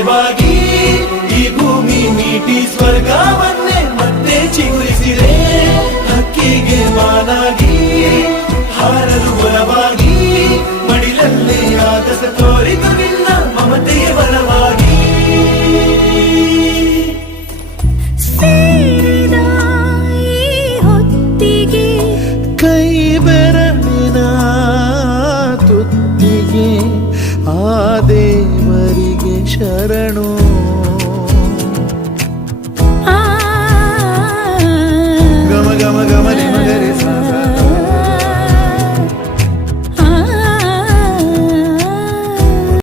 ಅಲೆವಾಗಿ ಈ ಭೂಮಿ ಮೀಟಿ ಸ್ವರ್ಗವನ್ನೇ ಮತ್ತೆ ಚಿಗುರಿಸಿದೆ. ಹಕ್ಕಿಗೆ ಮಾನಾಗಿ ಹಾರಲು ಬಲವಾಗಿ ಮಡಿಲಲ್ಲೇ ಆಗಸ ತೋರಿತು ನಿನ್ನ ಮಮತೆಯ ಬಲವಾಗಿ. ಕೈ ಬೆರಳಿನ ತುತ್ತಿಗೆ ಆ ದೇವರಿಗೆ ಶರಣು.